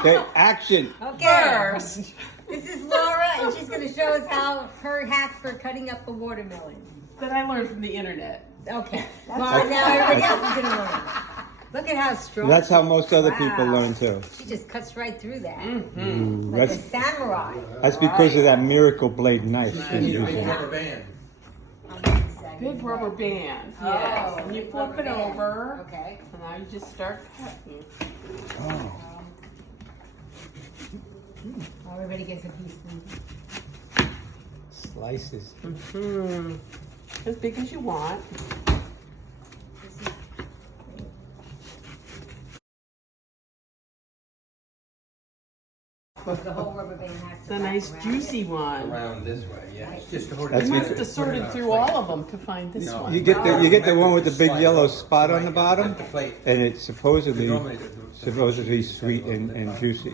Okay, action. Okay. First. This is Laura, and she's going to show us how her hack for cutting up a watermelon. That I learned from the internet. Okay. Well, now everybody else is going to learn. Look at how strong. That's how most other Wow. people learn too. She just cuts right through that. Ooh, Like a that's samurai. because of that miracle blade knife she's Big using. rubber band. Big rubber band. Oh, Yes. And you big flip rubber it band. over. Okay. And now you just start cutting. Oh. Everybody gets a piece. Slices. As big as you want. The whole rubber band has It's to a wrap nice around juicy it. one. Around this way, yeah. It's just to hold That's it You because- must have sorted through all of them to find this No. one. You get the one with the big yellow spot on the bottom, The plate. and it's supposedly Normally, sweet and juicy.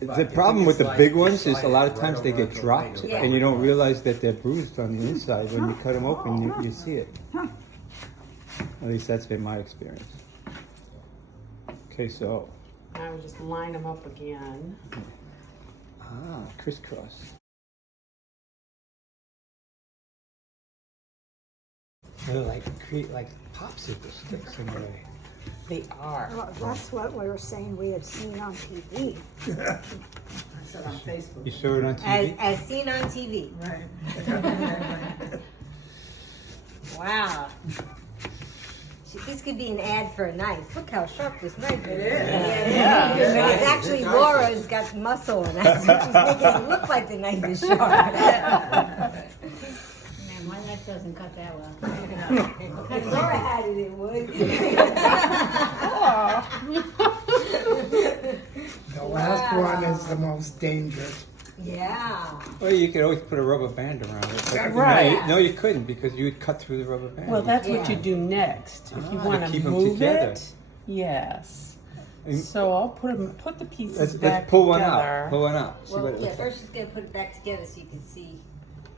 The problem with the big ones is a lot of times they get dropped, Yeah. and you don't realize that they're bruised on the inside. When you cut them open, you see it. At least that's been my experience. Okay, so Now we just line them up again. crisscross. They're like popsicle sticks in a way. They are. Well, that's what we were saying we had seen on TV. You saw it on TV? As seen on TV. Right. Wow. This could be an ad for a knife. Look how sharp this knife is. Yeah. But it's actually Laura's got muscle in it, so she's making it look like the knife is sharp. Man, my knife doesn't cut that well. If Laura had it, it would. The last one is the most dangerous. Yeah. Well, you could always put a rubber band around it. But Right. No, you couldn't because you would cut through the rubber band. Well, that's what Yeah. you do next. If you Ah, want to to keep 'em move together. it, yes. And- So I'll put the pieces let's back pull one together. out. Pull one out. See Well, what it yeah, looks first she's going to put it back together so you can see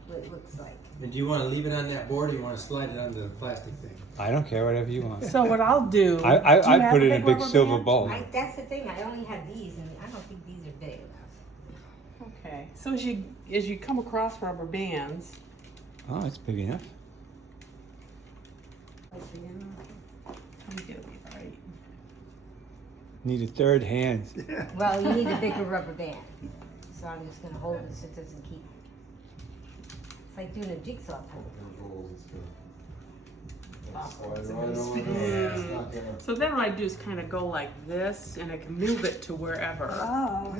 what it looks like. And do you want to leave it on that board or you want to slide it onto the plastic thing? like. I don't care, whatever you want. So what I'll do, do you I have put it in a big rubber silver band? bowl. That's the thing. I only have these, and I don't think these are big enough. Okay. So as you come across rubber bands, Oh, it's big enough. let me get it right. Need a third hand. Well, you need a bigger rubber band. So I'm just going to hold it so it doesn't keep. It's like doing a jigsaw puzzle. So then what I do is kind of go like this, and I can move it to wherever. Oh,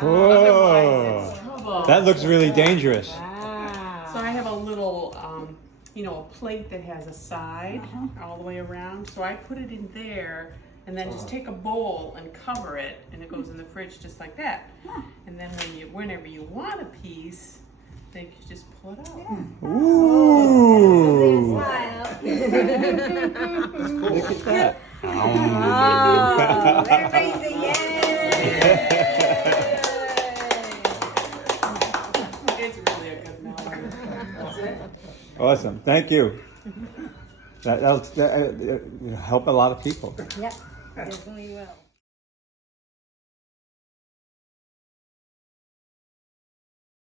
Whoa. It's trouble. That looks really dangerous. So Wow. I have a little, a plate that has a side all the way around. So I put it in there, and then just take a bowl and cover it, and it goes in the fridge just like that. And then whenever you want a piece, then you just pull it out. Ooh. Smile. Look at that. Oh, everybody say yay! It's really a good melon. That's it. Awesome. Thank you. That'll help a lot of people. Yep, definitely will.